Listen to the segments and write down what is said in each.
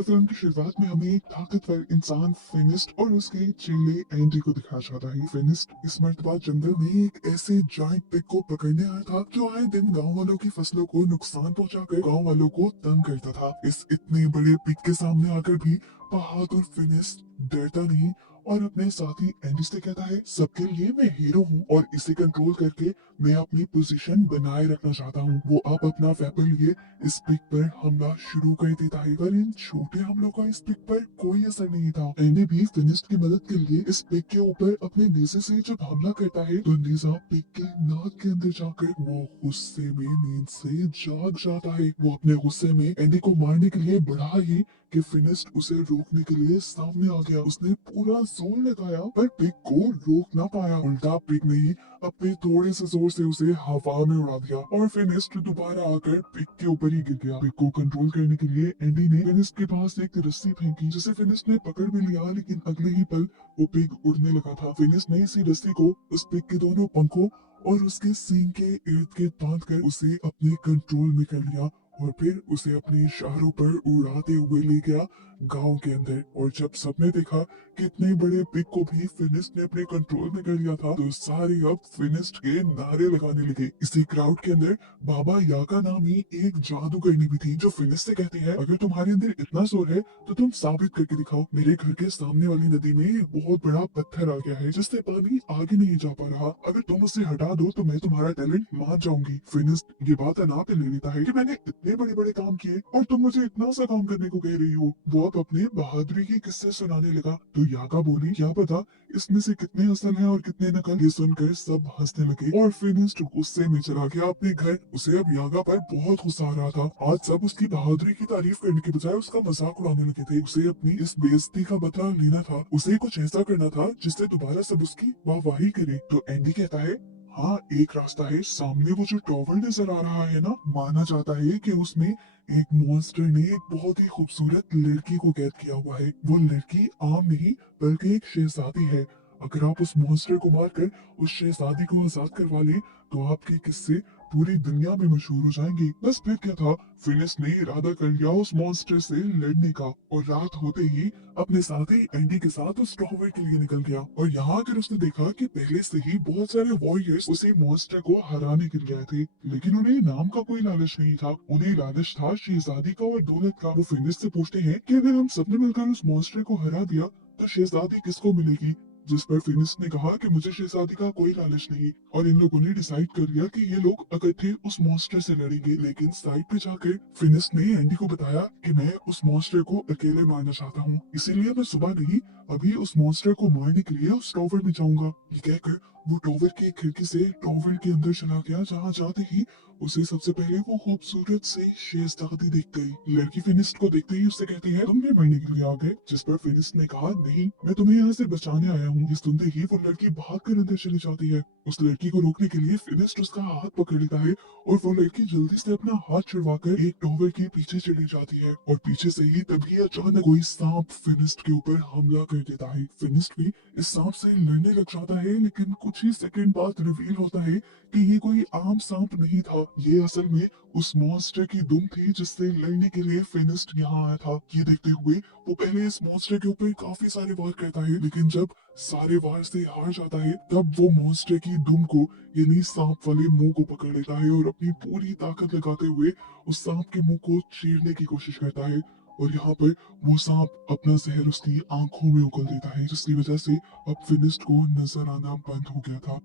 तो फिल्म की शुरुआत में हमें एक ताकतवर इंसान फिनिस्ट और उसके चेले एंडी को दिखाया जाता है। फिनिस्ट इस मर्तबा जंगल में एक ऐसे जायंट पिग को पकड़ने आया था जो आए दिन गांव वालों की फसलों को नुकसान पहुंचाकर गांव वालों को तंग करता था। इस इतने बड़े पिग के सामने आकर भी बहादुर फिनिस्ट डरता नहीं और अपने साथी एंडी से कहता है, सबके लिए मैं हीरो हूँ और इसे कंट्रोल करके मैं अपनी पोजीशन बनाए रखना चाहता हूँ। वो अब अपना वेपन लिए इस पिग पर हमला शुरू कर देता है, पर इन छोटे हमलों का इस पिग पर कोई असर नहीं था। एंडी भी फिनिस्ट की मदद के लिए इस पिग के ऊपर अपने नेज़े से जब हमला करता है तो नेज़ा पिग के नाक के अंदर जाकर वो गुस्से में नींद से जाग जाता है। वो अपने गुस्से में एंडी को मारने के लिए बढ़ा ही कि फिनिस्ट उसे रोकने के लिए सामने आ गया। उसने पूरा जोर लगाया पर पिग को रोक ना पाया। उल्टा पिग ने ही अपने थोड़े से जोर से उसे हवा में उड़ा दिया और फिनिस्ट दोबारा आकर पिग के ऊपर ही गिर गया। पिग को कंट्रोल करने के लिए एंडी ने फिनिस्ट के पास एक रस्सी फेंकी जिसे फिनिस्ट ने पकड़ भी लिया, लेकिन अगले ही पल वो पिग उड़ने लगा था। फिनिस्ट ने इसी रस्सी को उस पिग के दोनों पंखों और उसके सींग के इर्द गिर्द बांध कर उसे अपने कंट्रोल में कर लिया और फिर उसे अपने इशारों पर उड़ाते हुए ले गया गांव के अंदर। और जब सबने देखा कि इतने बड़े पिग को भी फिनिस्ट ने अपने कंट्रोल में कर लिया था तो सारे अब फिनिस्ट के नारे लगाने लगे। इसी क्राउड के अंदर बाबा याका नामी एक जादूगरनी भी थी जो फिनिस्ट से कहती है, अगर तुम्हारे अंदर इतना जोर है तो तुम साबित करके दिखाओ। मेरे घर के सामने वाली नदी में एक बहुत बड़ा पत्थर आ गया है जिससे पानी आगे नहीं जा पा रहा। अगर तुम उसे हटा दो तो मैं तुम्हारा टैलेंट मान जाऊंगी। फिनिस्ट ये बात अना पे ले लेता है कि मैंने इतने बड़े बड़े काम किए और तुम मुझे इतना सा काम करने को कह रही हो। वो अब अपने बहादुरी के किस्से सुनाने लगा तो याका बोली, क्या पता इसमें से कितने असल हैं और कितने नकल। ये सुनकर सब हंसने लगे और फिनिस्ट गुस्से में चला गया अपने घर। उसे अब यागा पर बहुत गुस्सा आ रहा था। आज सब उसकी बहादुरी की तारीफ करने के बजाय उसका मजाक उड़ाने लगे थे। उसे अपनी इस बेइज्जती का बदला लेना था। उसे कुछ ऐसा करना था जिससे दोबारा सब उसकी वाहवाही करे। तो एंडी कहता है, हाँ एक रास्ता है। सामने वो जो टॉवर नजर आ रहा है ना, माना जाता है कि उसमें एक मॉन्स्टर ने एक बहुत ही खूबसूरत लड़की को कैद किया हुआ है। वो लड़की आम नहीं बल्कि एक शहजादी है। अगर आप उस मॉन्स्टर को मारकर उस शहजादी को आजाद करवा लें तो आपके किस्से पूरी दुनिया में मशहूर हो जाएंगे। बस फिर क्या था, फिनिस्ट ने इरादा कर लिया उस मॉन्स्टर से लड़ने का और रात होते ही अपने साथी एंडी के साथ उस टॉवर के लिए निकल गया। और यहाँ आकर उसने देखा कि पहले से ही बहुत सारे वॉरियर्स उसी मॉन्स्टर को हराने के लिए आए थे, लेकिन उन्हें नाम का कोई लालच नहीं था। उन्हें लालच था शहजादी का और दौलत का। वो फिनिस्ट से पूछते हैं कि अगर हम सबने मिलकर उस मॉन्स्टर को हरा दिया तो शहजादी किसको मिलेगी। जिस पर फिनिस्ट ने कहा कि मुझे शहजादी का कोई लालच नहीं। और इन लोगों ने डिसाइड कर लिया कि ये लोग इकट्ठे उस मॉन्स्टर से लड़ेंगे। लेकिन साइड पे जाकर फिनिस्ट ने एंडी को बताया कि मैं उस मॉन्स्टर को अकेले मारना चाहता हूँ, इसीलिए मैं सुबह नहीं अभी उस मॉन्स्टर को मारने के लिए उस टॉवर में जाऊंगा। ये कहकर वो टॉवर की एक खिड़की से टॉवर के अंदर चला गया, जहाँ जाते ही उसे सबसे पहले वो खूबसूरत से शहजादी दिख गई। लड़की फिनिस्ट को देखते ही उससे कहती है, तुम भी मरने के लिए आ गए। जिस पर फिनिस्ट ने कहा, नहीं मैं तुम्हें यहाँ से बचाने आया हूँ। ये सुनते ही वो लड़की भागकर अंदर चली जाती है। उस लड़की को रोकने के लिए फिनिस्ट उसका हाथ पकड़ लेता है और वो लड़की जल्दी से अपना हाथ छुड़वाकर एक टॉवर के पीछे चली जाती है। और पीछे से ही तभी अचानक कोई सांप फिनिस्ट के ऊपर हमला कर देता है। फिनिस्ट भी इस सांप से लड़ने लग जाता है, लेकिन कुछ ही सेकंड बाद रिवील होता है कि ये कोई आम सांप नहीं था। ये असल में उस मॉन्स्टर की दुम थी जिससे लड़ने के लिए फिनिस्ट यहाँ आया था। ये देखते हुए वो पहले इस मॉन्स्टर के ऊपर काफी सारे वार करता है, लेकिन जब सारे वार से हार जाता है तब वो मॉन्स्टर की दुम को यानी सांप वाले मुंह को पकड़ लेता है और अपनी पूरी ताकत लगाते हुए उस सांप के मुंह को चीरने की कोशिश करता है। और यहाँ पर वो सांप अपना जहर उसकी आंखों में उगल देता है, जिसकी वजह से अब फिनिस्ट को नजर आना बंद हो गया था।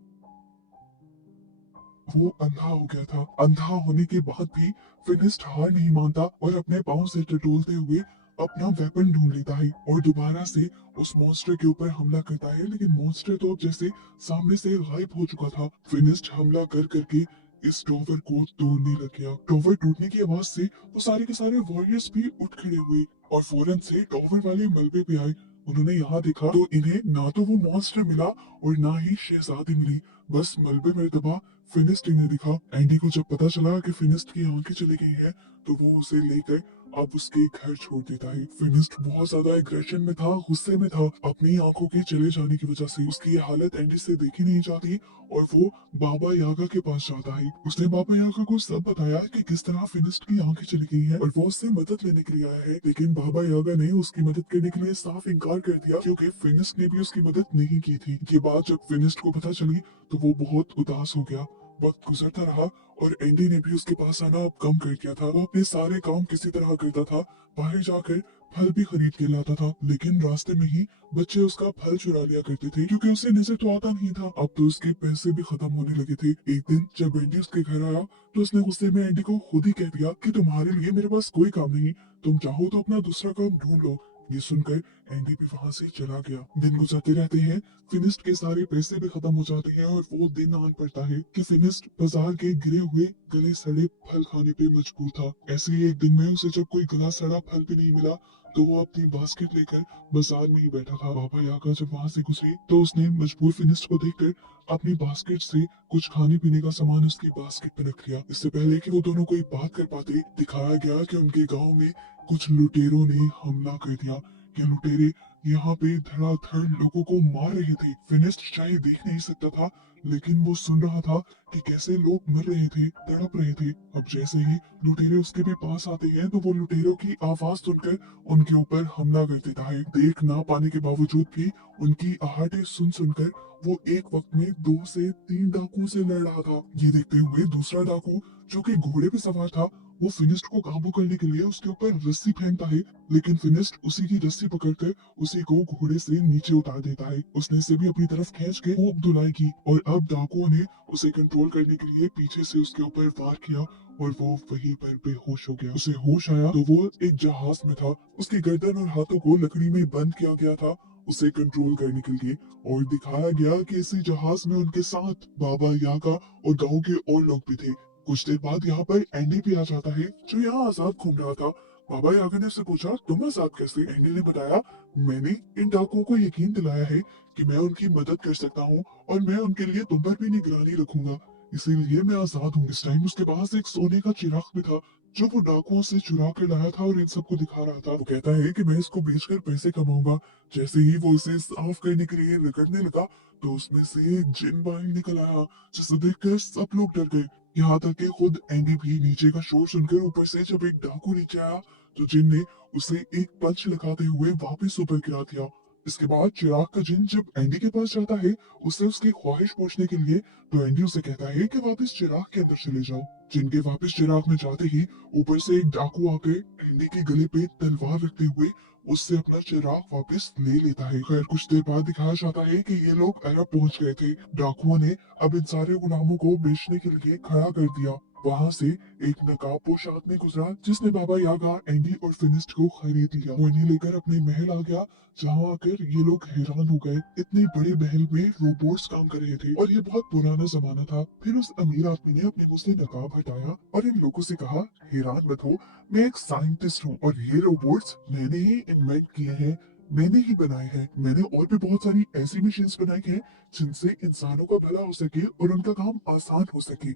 वो अंधा हो गया था। अंधा होने के बाद भी फिनिस्ट हार नहीं मानता और अपने पाँव से टटोलते हुए अपना वेपन ढूंढ लेता है और दोबारा से उस मॉन्स्टर के ऊपर हमला करता है। लेकिन मॉन्स्टर तो अब जैसे सामने से गायब हो चुका था। फिनिस्ट हमला कर करके इस टॉवर को तोड़ने लग गया। टॉवर टूटने की आवाज से वो सारे के सारे वॉरियर्स भी उठ खड़े हुए और फौरन से टॉवर वाले मलबे पे आए। उन्होंने यहाँ देखा तो इन्हें ना तो वो मॉन्स्टर मिला और ना ही शहजादी मिली। बस मलबे में दबा फिनिस्ट इन्हें दिखा। एंडी को जब पता चला कि फिनिस्ट की आंखें चली गई हैं तो वो उसे लेकर अब उसके घर छोड़ देता है। फिनिस्ट बहुत ज्यादा एग्रेशन में था, गुस्से में था अपनी आंखों के चले जाने की वजह से। उसकी ये हालत एंडी से देखी नहीं जाती और वो बाबा यागा के पास जाता है। उसने बाबा यागा को सब बताया कि किस तरह फिनिस्ट की आंखें चली गई हैं और वो उससे मदद लेने के लिए आया है। लेकिन बाबा यागा ने उसकी मदद करने के लिए साफ इनकार कर दिया, क्योंकि फिनिस्ट ने भी उसकी मदद नहीं की थी। ये बात जब फिनिस्ट को पता चली तो वो बहुत उदास हो गया। वक्त गुजरता रहा और एंडी ने भी उसके पास आना अब कम कर दिया था। वो अपने सारे काम किसी तरह करता था, बाहर जाकर फल भी खरीद के लाता था, लेकिन रास्ते में ही बच्चे उसका फल चुरा लिया करते थे, क्योंकि उसे नजर तो आता नहीं था। अब तो उसके पैसे भी खत्म होने लगे थे। एक दिन जब एंडी उसके घर आया तो उसने गुस्से में एंडी को खुद ही कह दिया कि तुम्हारे लिए मेरे पास कोई काम नहीं, तुम चाहो तो अपना दूसरा काम ढूंढ लो। ये सुनकर एंडी भी वहां से चला गया। दिन गुजरते रहते हैं, फिनिस्ट के सारे पैसे भी खत्म हो जाते हैं और वो दिन आन पड़ता है कि फिनिस्ट बाजार के गिरे हुए गले सड़े फल खाने पे मजबूर था। ऐसे ही एक दिन में उसे जब कोई गला सड़ा फल भी नहीं मिला तो वो अपनी बास्केट लेकर बाजार में ही बैठा था। बाबा यागा जब वहां से गुजरे तो उसने मजबूर फिनिस्ट को देखकर अपनी बास्केट से कुछ खाने पीने का सामान उसकी बास्केट में रख लिया। इससे पहले कि वो दोनों कोई बात कर पाते, दिखाया गया कि उनके गांव में कुछ लुटेरों ने हमला कर दिया। ये लुटेरे यहाँ पे धड़ाधड़ लोगों को मार रहे थे। फिनिस्ट शायद देख नहीं सकता था, लेकिन वो सुन रहा था कि कैसे लोग मर रहे थे, तड़प रहे थे। अब जैसे ही लुटेरे उसके भी पास आते हैं तो वो लुटेरों की आवाज सुनकर उनके ऊपर हमला कर देता है। देख ना पाने के बावजूद भी उनकी आहटें सुन सुनकर वो एक वक्त में 2 से 3 डाकुओं से लड़ रहा था। ये देखते हुए दूसरा डाकू, जो कि घोड़े पे सवार था, वो फिनिस्ट को काबू करने के लिए उसके ऊपर रस्सी फेंकता है, लेकिन फिनिस्ट उसी की रस्सी पकड़कर उसी को घोड़े से नीचे उतार देता है। उसने इसे भी अपनी तरफ खींच के खूब धुलाई की और अब डाकुओं ने उसे कंट्रोल करने के लिए पीछे से उसके ऊपर वार किया और वो वहीं पर बेहोश हो गया। उसे होश आया तो वो एक जहाज में था। उसकी गर्दन और हाथों को लकड़ी में बंद किया गया था उसे कंट्रोल करने के लिए, और दिखाया गया कि इसी जहाज में उनके साथ बाबा यागा और गांव के और लोग भी थे। कुछ देर बाद यहाँ पर एंडी भी आ जाता है, जो यहाँ आजाद घूम रहा था। बाबा यागा ने उससे पूछा, तुम आजाद कैसे? एंडी ने बताया, मैंने इन डाकुओं को यकीन दिलाया है कि मैं उनकी मदद कर सकता हूँ और मैं उनके लिए तुम पर भी निगरानी रखूंगा, इसीलिए मैं आजाद हूँ। इस टाइम उसके पास एक सोने का चिराग भी था, जो वो डाकुओं से चुरा कर लाया था और इन सबको दिखा रहा था। वो कहता है कि मैं इसको बेचकर पैसे कमाऊंगा। जैसे ही वो इसे साफ करने के लिए रगड़ने लगा तो उसमें से एक जिन बाहर निकल आया, जिसे देखकर सब लोग डर गए, यहाँ तक कि खुद एंडी भी। नीचे का शोर सुनकर ऊपर से जब एक डाकू नीचे आया तो जिन ने उसे एक पंच लगाते हुए वापस ऊपर गिरा दिया। इसके बाद चिराग का जिन जब एंडी के पास जाता है उससे उसकी ख्वाहिश पूछने के लिए, तो एंडी उसे कहता है कि वापस चिराग के अंदर चले जाओ। जिन के वापस चिराग में जाते ही ऊपर से एक डाकू आकर एंडी के गले पे तलवार रखते हुए उससे अपना चिराग वापस ले लेता है। खैर कुछ देर बाद दिखाया जाता है कि ये लोग अरब पहुंच गए थे। डाकुओं ने अब इन सारे गुलामों को बेचने के लिए खड़ा कर दिया। वहां से एक नकाबपोश आदमी गुजरा, जिसने बाबा यागा, एंडी और फिनिस्ट को खरीद लिया। वो इन्हें लेकर अपने महल आ गया, जहाँ आकर ये लोग हैरान हो गए। इतने बड़े महल में रोबोट्स काम कर रहे थे और ये बहुत पुराना जमाना था। फिर उस अमीर आदमी ने अपने मुंह से नकाब हटाया और इन लोगों से कहा, हैरान मत हो, मैं एक साइंटिस्ट हूँ और ये रोबोट्स मैंने ही इन्वेंट किए हैं, मैंने ही बनाए हैं। मैंने और भी बहुत सारी ऐसी मशीन्स बनाई हैं जिनसे इंसानों का भला हो सके और उनका काम आसान हो सके।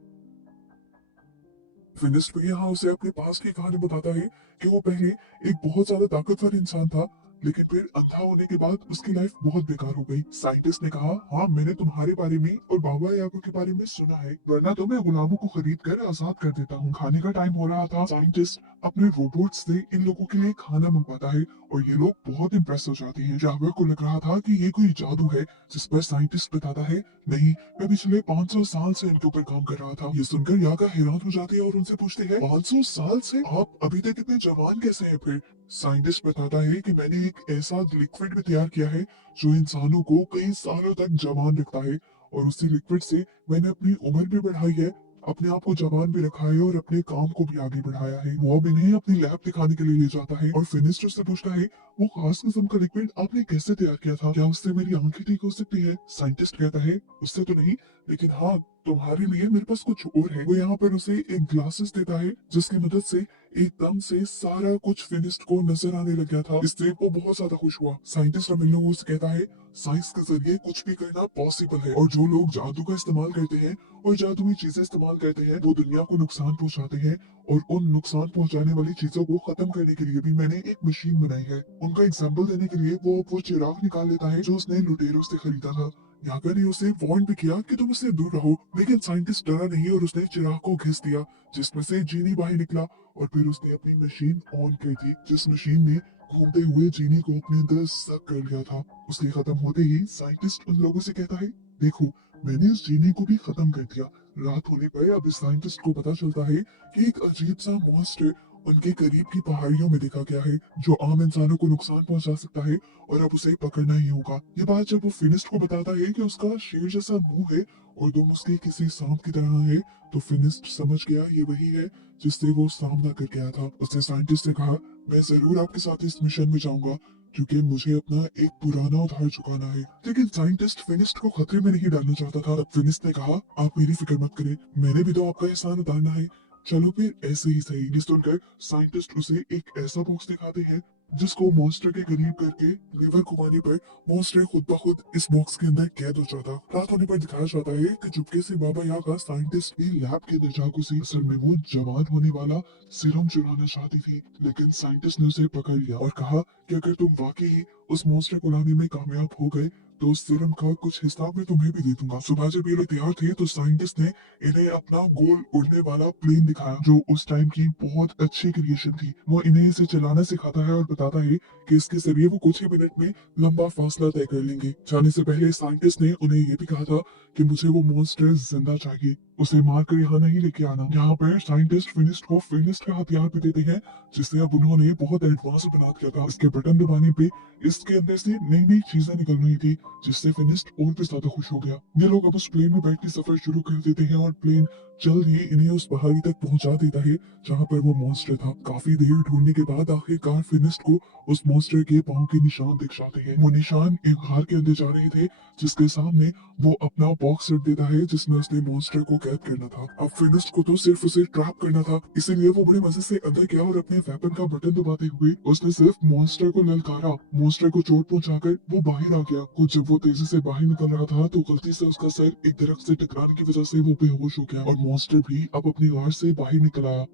फिनिस्ट भी यहाँ उसे अपने पास की कहानी बताता है कि वो पहले एक बहुत ज्यादा ताकतवर इंसान था, लेकिन फिर अंधा होने के बाद उसकी लाइफ बहुत बेकार हो गई। साइंटिस्ट ने कहा, हाँ मैंने तुम्हारे बारे में और बाबा यागो के बारे में सुना है, वरना तो मैं गुलामों को खरीद कर आजाद कर देता हूँ। खाने का टाइम हो रहा था। साइंटिस्ट अपने रोबोट से इन लोगों के लिए खाना मंगवाता है और ये लोग बहुत इम्प्रेस हो जाते हैं। यागो को लग रहा था कि ये कोई जादू है, जिस पर साइंटिस्ट बताता है, नहीं मैं पिछले 500 साल से इनके ऊपर काम कर रहा था। ये सुनकर यागा हैरान हो जाते हैं और उनसे पूछते हैं, 500 साल से आप अभी तक इतने जवान कैसे हैं? फिर साइंटिस्ट बताता है कि मैंने एक ऐसा लिक्विड भी तैयार किया है जो इंसानों को कई सालों तक जवान रखता है, और उसी लिक्विड से मैंने अपनी उम्र भी बढ़ाई है, अपने आप को जवान भी रखा है और अपने काम को भी आगे बढ़ाया है। वो अब इन्हें अपनी लैब दिखाने के लिए ले जाता है और फिनिस्टर से पूछता है, वो खास किस्म का लिक्विड आपने कैसे तैयार किया था? क्या उससे मेरी आंखें ठीक हो सकती है? साइंटिस्ट कहता है, उससे तो नहीं, लेकिन हाँ तुम्हारे लिए मेरे पास कुछ और है। वो यहाँ पर उसे एक ग्लासेस देता है जिसकी मदद से एकदम से सारा कुछ फिनिस्ट को नजर आने लग गया था। इससे वो बहुत ज्यादा खुश हुआ। साइंटिस्ट अब इन लोगों से कहता है साइंस के जरिए कुछ भी करना पॉसिबल है, और जो लोग जादू का इस्तेमाल करते हैं और जादुई चीजें इस्तेमाल करते हैं वो दुनिया को नुकसान पहुंचाते हैं, और उन नुकसान पहुंचाने वाली चीजों को खत्म करने के लिए भी मैंने एक मशीन बनाई है। उनका एग्जाम्पल देने के लिए वो चिराग निकाल लेता है जो उसने लुटेरों से खरीदा था। यागा ने उसे वार्न भी किया कि तुम उससे दूर रहो, लेकिन साइंटिस्ट डरा नहीं और उसने चिराग को घिस दिया, जिसमें से जीनी बाहर निकला। और फिर उसने अपनी मशीन ऑन कर दी, जिस मशीन ने घूमते हुए जीनी को अपने अंदर सक कर लिया था। उसके खत्म होते ही साइंटिस्ट उन लोगों से कहता है, देखो मैंने उस जीनी को भी खत्म कर दिया। रात होने पर अब इस साइंटिस्ट को पता चलता है कि एक अजीब सा मॉन्स्टर उनके करीब की पहाड़ियों में देखा गया है, जो आम इंसानों को नुकसान पहुंचा सकता है, और अब उसे पकड़ना ही होगा। ये बात जब वो फिनिस्ट को बताता है कि उसका शेर जैसा मुंह है और दुम उसके किसी सांप की तरह है, तो फिनिस्ट समझ गया ये वही है जिससे वो सामना करके आया था। उसने साइंटिस्ट से कहा, मैं जरूर आपके साथ इस मिशन में जाऊंगा, क्योंकि मुझे अपना एक पुराना उधार चुकाना है। लेकिन साइंटिस्ट फिनिस्ट को खतरे में नहीं डालना चाहता था। तब फिनिस्ट ने कहा, आप मेरी फिक्र मत करें, मैंने भी तो आपका एहसान उतारना है। चलो फिर ऐसे ही सही। ये सुनकर साइंटिस्ट उसे एक ऐसा बॉक्स दिखाते हैं जिसको मॉन्स्टर के करीब करके लीवर घुमाने पर मॉन्स्टर खुद ब खुद इस बॉक्स के अंदर कैद हो जाता। रात होने पर दिखाया जाता है कि चुपके से बाबा यागा साइंटिस्ट की लैब के अंदर जा घुसी। असल में वो जवान होने वाला सीरम चुराना चाहती थी, लेकिन साइंटिस्ट ने उसे पकड़ लिया और कहा कि अगर तुम वाकई उस मॉन्स्टर को लाने में कामयाब हो गए तो उस सीरम का कुछ हिस्सा मैं तुम्हें भी दे दूंगा। सुबह जब ये लोग तैयार थे तो साइंटिस्ट ने इन्हें अपना गोल उड़ने वाला प्लेन दिखाया, जो उस टाइम की बहुत अच्छी क्रिएशन थी। वो इन्हें इसे चलाना सिखाता है और बताता है कि इसके जरिए वो कुछ ही मिनट में लंबा फासला तय कर लेंगे। जाने से पहले साइंटिस्ट ने उन्हें ये भी कहा था कि मुझे वो मॉन्स्टर जिंदा चाहिए, उसे मार कर यहाँ नहीं लेके आना। यहाँ पर साइंटिस्ट फिनिस्ट को फिनिस्ट का हथियार भी देते हैं, जिसे अब उन्होंने बहुत एडवांस बना दिया था। इसके बटन दबाने पे इसके अंदर से नई नई चीजें निकल रही थी, जिससे फिनिस्ट और भी ज्यादा खुश हो गया। ये लोग अब उस प्लेन में बैठ के सफर शुरू कर देते हैं और प्लेन जल्द ही इन्हें उस पहाड़ी तक पहुंचा देता है जहाँ पर वो मॉन्स्टर था। काफी देर ढूंढने के बाद आखिरकार फिनिस्ट को उस मॉन्स्टर के पांव के निशान दिख जाते हैं। वो निशान एक घर के अंदर जा रहे थे, जिसके सामने वो अपना बॉक्स रख देता है जिसमें उसने मॉन्स्टर को कैद करना था। अब फिनिस्ट को तो सिर्फ उसे ट्रैप करना था, इसीलिए वो बड़े मजे से अंदर गया और अपने वेपन का बटन दबाते हुए उसने सिर्फ मॉन्स्टर को ललकारा। मॉन्स्टर को चोट पहुंचाकर वो बाहर आ गया। कुछ जब वो तेजी से बाहर निकल रहा था तो गलती से उसका सर एक दरख्त से टकराने की वजह से वो बेहोश हो गया, और मॉन्स्टर भी अब अपनी गार से बाहर निकल आया।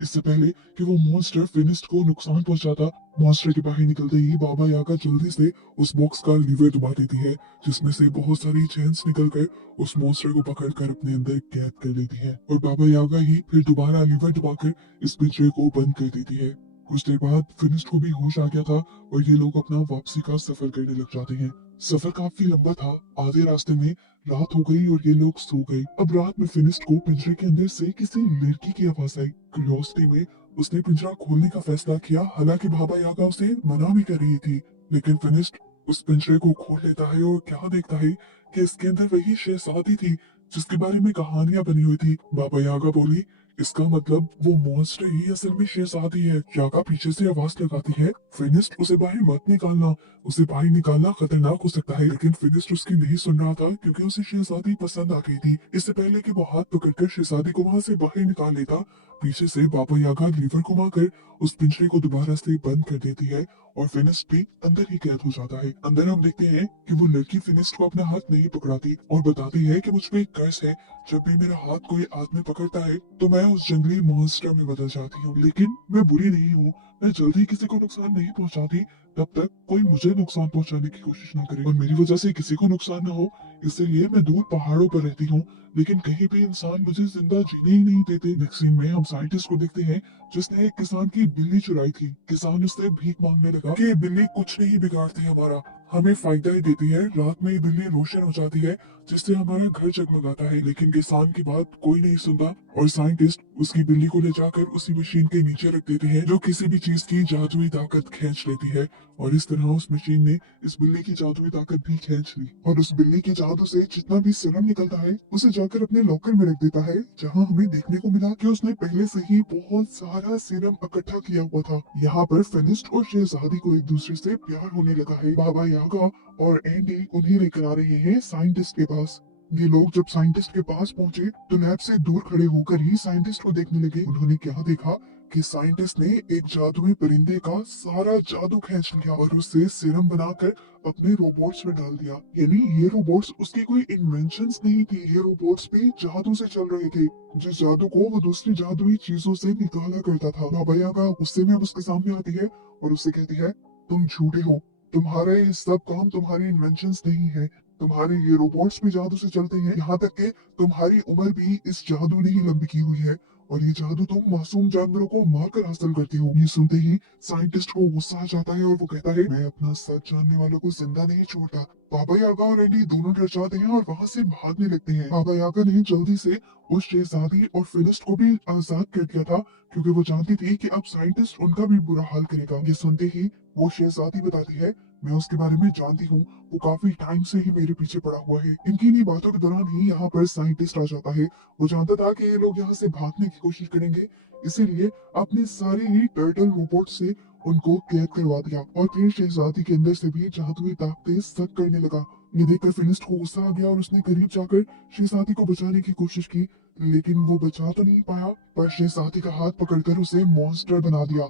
इससे पहले कि वो मॉन्स्टर फिनिस्ट को नुकसान पहुंचाता, मॉन्स्टर के बाहर निकलते ही बाबा यागा जल्दी से उस बॉक्स का लीवर दबा देती है, जिसमें से बहुत सारी चेन्स निकलकर उस मॉन्स्टर को पकड़कर अपने अंदर कैद कर लेती है। और बाबा यागा ही फिर दोबारा लीवर दबाकर इस पिंजरे को बंद कर देती है। कुछ देर बाद फिनिस्ट को भी होश आ गया था और ये लोग अपना वापसी का सफर करने लग जाते हैं। सफर काफी लंबा था। आधे रास्ते में रात हो गई और ये लोग सो गए। अब रात में फिनिस्ट को पिंजरे के अंदर से किसी लड़की की आवाज आई। क्यूरियोसिटी में उसने पिंजरा खोलने का फैसला किया, हालांकि बाबा यागा उसे मना भी कर रही थी। लेकिन फिनिस्ट उस पिंजरे को खोल लेता है और क्या देखता है कि इसके अंदर वही शहजादी थी जिसके बारे में कहानियां बनी हुई थी। बाबा यागा बोली, इसका मतलब वो मॉन्स्टर ही असल में शहजादी है। यागा पीछे से आवाज लगाती है, फिनिस्ट उसे बाहर मत निकालना, उसे बाहर निकालना खतरनाक हो सकता है। लेकिन फिनिस्ट उसकी नहीं सुन रहा था, क्योंकि उसे शहजादी पसंद आ गई थी। इससे पहले कि वो हाथ पकड़कर शहजादी को वहां से बाहर निकाल लेता, पीछे से बाबा यागा लीवर घुमाकर उस पिंजरे को दोबारा से बंद कर देती है और फिनिस्ट भी अंदर ही कैद हो जाता है। अंदर हम देखते हैं कि वो लड़की फिनिस्ट को अपना हाथ नहीं पकड़ाती और बताती है कि मुझ पे एक कर्ज है, जब भी मेरा हाथ कोई आदमी पकड़ता है तो मैं उस जंगली मॉन्स्टर में बदल जाती हूँ। लेकिन मैं बुरी नहीं हूँ, मैं जल्दी किसी को नुकसान नहीं पहुंचाती तब तक कोई मुझे नुकसान पहुंचाने की कोशिश ना करे, और मेरी वजह से किसी को नुकसान ना हो, इसलिए मैं दूर पहाड़ों पर रहती हूँ। लेकिन कहीं भी इंसान मुझे जिंदा जीने ही नहीं देते। नेक्स्ट सीन में हम साइंटिस्ट को देखते हैं जिसने एक किसान की बिल्ली चुराई थी। किसान उससे भीख मांगने लगा कि ये बिल्ली कुछ नहीं बिगाड़ती हमारा, हमें फायदा ही देती है। रात में ये बिल्ली रोशन हो जाती है जिससे हमारा घर जगमगाता है। लेकिन किसान की बात कोई नहीं सुनता और साइंटिस्ट उसकी बिल्ली को ले जाकर उसी मशीन के नीचे रख देते हैं, जो किसी भी चीज की जादुई ताकत खींच लेती है। और इस तरह उस मशीन ने इस बिल्ली की जादुई ताकत भी खींच ली, और उस बिल्ली के जादू से जितना भी सीरम निकलता है उसे जाकर अपने लॉकर में रख देता है, जहाँ हमें देखने को मिला कि उसने पहले से ही बहुत सारा सीरम इकट्ठा किया हुआ था। यहाँ पर फिनिस्ट और शहजादी को एक दूसरे से प्यार होने लगा है। बाबा यागा और एंडी उन्हें लेकर आ रहे हैं साइंटिस्ट के पास। ये लोग जब साइंटिस्ट के पास पहुंचे तो लैब से दूर खड़े होकर ही साइंटिस्ट को देखने लगे। उन्होंने क्या देखा कि साइंटिस्ट ने एक जादुई परिंदे का सारा जादू खींच लिया और उससे सीरम बनाकर अपने रोबोट्स में डाल दिया। यानी ये रोबोट्स उसकी कोई इन्वेंशंस नहीं थी, ये रोबोट्स भी जादू से चल रहे थे। जिस जादू को वो दूसरी जादुई चीजों से निकाला करता था। बाबा यागा गुस्से में अब उसके सामने आती है और उससे कहती है, तुम झूठे हो, तुम्हारे ये सब काम तुम्हारी इन्वेंशंस नहीं है, तुम्हारे ये रोबोट्स भी जादू से चलते हैं, यहाँ तक कि तुम्हारी उम्र भी इस जादू ने ही लंबी की हुई है और ये जादू तुम मासूम जानवरों को मारकर हासिल करती हो। ये सुनते ही साइंटिस्ट को गुस्सा आ जाता है और वो कहता है, मैं अपना सच जानने वालों को जिंदा नहीं छोड़ता। बाबा यागा और एंडी दोनों डर जाते हैं और वहां से भागने लगते हैं। बाबा यागा ने जल्दी से उस शहजादी और फिलिस्ट को भी आजाद कर दिया था क्योंकि वो जानती थी कि अब साइंटिस्ट उनका भी बुरा हाल करेगा। ये सुनते ही वो शहजादी बताती है, मैं उसके बारे में जानती हूँ, वो काफी टाइम से ही मेरे पीछे पड़ा हुआ है। इनकी इन्हीं बातों के दौरान ही यहाँ पर साइंटिस्ट आ जाता है। वो जानता था कि ये लोग यहाँ से भागने की कोशिश करेंगे, इसीलिए अपने सारे ही टर्टल रोबोट से उनको कैद करवा दिया और फिर शहजादी के अंदर से भी जादुई ताकतें सक करने लगा। ये देखकर फिनिस्ट को गुस्सा आ गया और उसने करीब जाकर शहजादी को बचाने की कोशिश की, लेकिन वो बचा तो नहीं पाया, पर शहजादी का हाथ पकड़कर उसे मॉन्स्टर बना दिया।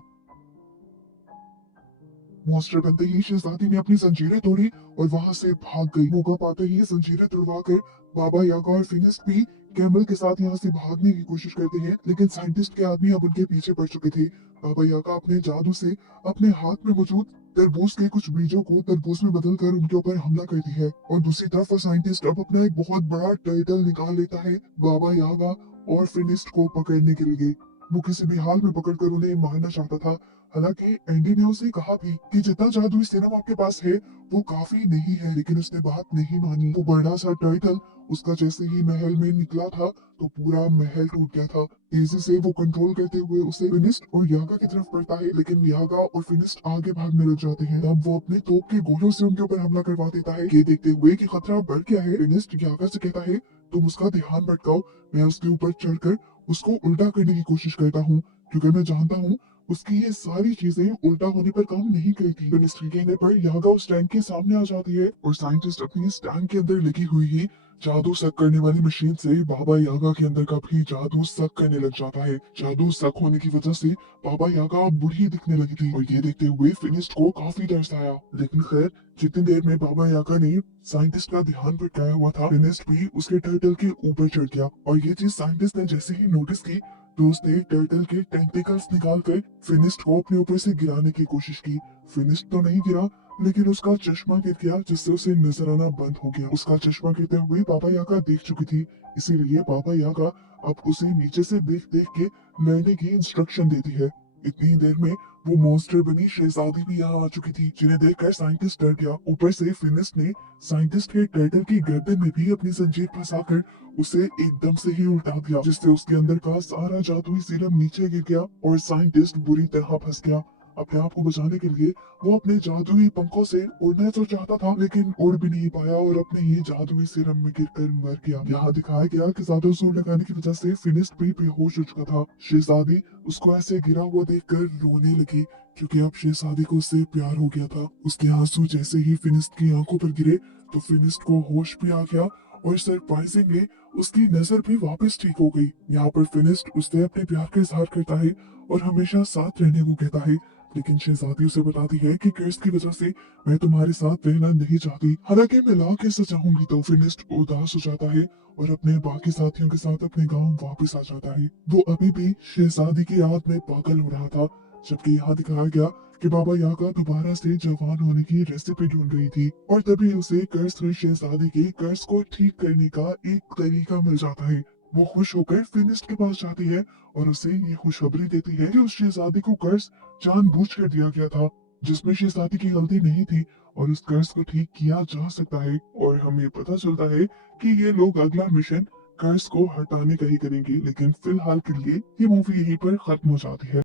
मॉन्स्टर बनते ही शहजादी ने अपनी जंजीरें तोड़ी और वहां से भाग गई। मौका पाते ही जंजीरें तुड़वाकर बाबा यागा और फिनिक्स भी कैमल के साथ यहाँ से भागने की कोशिश करते हैं, लेकिन साइंटिस्ट के आदमी अब उनके पीछे पड़ चुके थे। बाबा यागा अपने जादू से अपने हाथ में मौजूद तरबूज के कुछ बीजों को तरबूज में बदल कर उनके ऊपर हमला करती है और दूसरी तरफ वो साइंटिस्ट अब अपना एक बहुत बड़ा टर्टल निकाल लेता है बाबा यागा और फिनिस्ट को पकड़ने के लिए। वो किसी भी हाल में पकड़कर उन्हें मारना चाहता था। हालांकि एंडी ने उसे कहा भी कि जितना जादुई सीरम आपके पास है वो काफी नहीं है, लेकिन उसने बात नहीं मानी। वो बड़ा सा टर्टल उसका जैसे ही महल में निकला था तो पूरा महल टूट गया था। तेजी से वो कंट्रोल करते हुए उसे फिनिस्ट और यागा की तरफ बढ़ता है, लेकिन यागा और फिनिस्ट आगे भागने लग जाते हैं। तब वो अपने तोप के गोलों से उनके ऊपर हमला करवा देता है। ये देखते हुए कि खतरा बढ़ गया है, फिनिस्ट यागा से कहता है, तुम उसका ध्यान भटकाओ, मैं उसके ऊपर चढ़कर उसको उल्टा करने की कोशिश करता हूँ, क्योंकि मैं जानता हूँ उसकी ये सारी चीजें उल्टा होने पर काम नहीं करती। मिनिस्ट्री कहने पर यागा उस टैंक के सामने आ जाती है और साइंटिस्ट अपनी इस टैंक के अंदर लगी हुई ही जादू सक करने वाली मशीन से बाबा यागा के अंदर का भी जादू सक करने लग जाता है। जादू सक होने की वजह से बाबा यागा बूढ़ी दिखने लगी थी और ये देखते हुए फिनिस्ट को काफी तरस आया। लेकिन खैर, जितनी देर में बाबा यागा ने साइंटिस्ट का ध्यान भटकाया हुआ था, फिनिस्ट भी उसके टर्टल के ऊपर चढ़ गया और ये चीज साइंटिस्ट ने जैसे ही नोटिस की तो उसने टर्टल के टेंटिकल्स निकालकर फिनिस्ट को अपने ऊपर से गिराने की कोशिश की। फिनिस्ट तो नहीं गिरा, लेकिन उसका चश्मा गिर गया जिससे उसे नजर आना बंद हो गया। उसका चश्मा गिरते हुए बाबा यागा देख चुकी थी, इसीलिए बाबा यागा अब उसे नीचे से देख देख के लड़ने की इंस्ट्रक्शन देती है। इतनी देर में वो मॉन्स्टर बनी शहजादी भी यहाँ आ चुकी थी, जिन्हें देखकर साइंटिस्ट डर गया। ऊपर से फिनिस्ट ने साइंटिस्ट के टर्टल की गर्दन में भी अपनी जंजीर फंसाकर उसे एकदम से ही उल्टा दिया, जिससे उसके अंदर का सारा जादुई सीरम नीचे गिर गया और साइंटिस्ट बुरी तरह फंस गया। अपने आप को बचाने के लिए वो अपने जादुई पंखों से उड़ना तो चाहता था, लेकिन उड़ भी नहीं पाया और अपने ही जादुई सीरम में गिरकर मर गया। यहाँ दिखाया गया कि ज्यादा जोर लगाने की वजह से फिनिस्ट भी बेहोश हो चुका था। शहजादी उसको ऐसे गिरा हुआ देखकर रोने लगी, क्योंकि अब शहजादी को उससे प्यार हो गया था। उसके आंसू जैसे ही फिनिस्ट की आंखों पर गिरे तो फिनिस्ट को होश भी आ गया और सरप्राइजिंगली उसकी नजर भी वापस ठीक हो गई। यहाँ पर फिनिस्ट उससे अपने प्यार का इजहार करता है और हमेशा साथ रहने को कहता है, लेकिन शहजादी उसे बताती है कि कर्स की वजह से मैं तुम्हारे साथ रहना नहीं चाहती। हालांकि मैं ला कैसे चाहूंगी। तो फिनिस्ट उदास हो जाता है और अपने बाकी साथियों के साथ अपने गांव वापस आ जाता है। वो अभी भी शहजादी की याद में पागल हो रहा था, जबकि यहाँ दिखाया गया कि बाबा यागा दोबारा से जवान होने की रेसिपी ढूंढ रही थी और तभी उसे कर्स हुई शहजादी के कर्स को ठीक करने का एक तरीका मिल जाता है। वो खुश होकर फिनिस्ट के पास जाती है और उसे ये खुशखबरी देती है कि उस शहजादी को कर्स जानबूझकर दिया गया था, जिसमें शहजादी की गलती नहीं थी और उस कर्स को ठीक किया जा सकता है। और हमें पता चलता है कि ये लोग अगला मिशन कर्स को हटाने का ही करेंगे। लेकिन फिलहाल के लिए ये मूवी यहीं पर खत्म हो जाती है।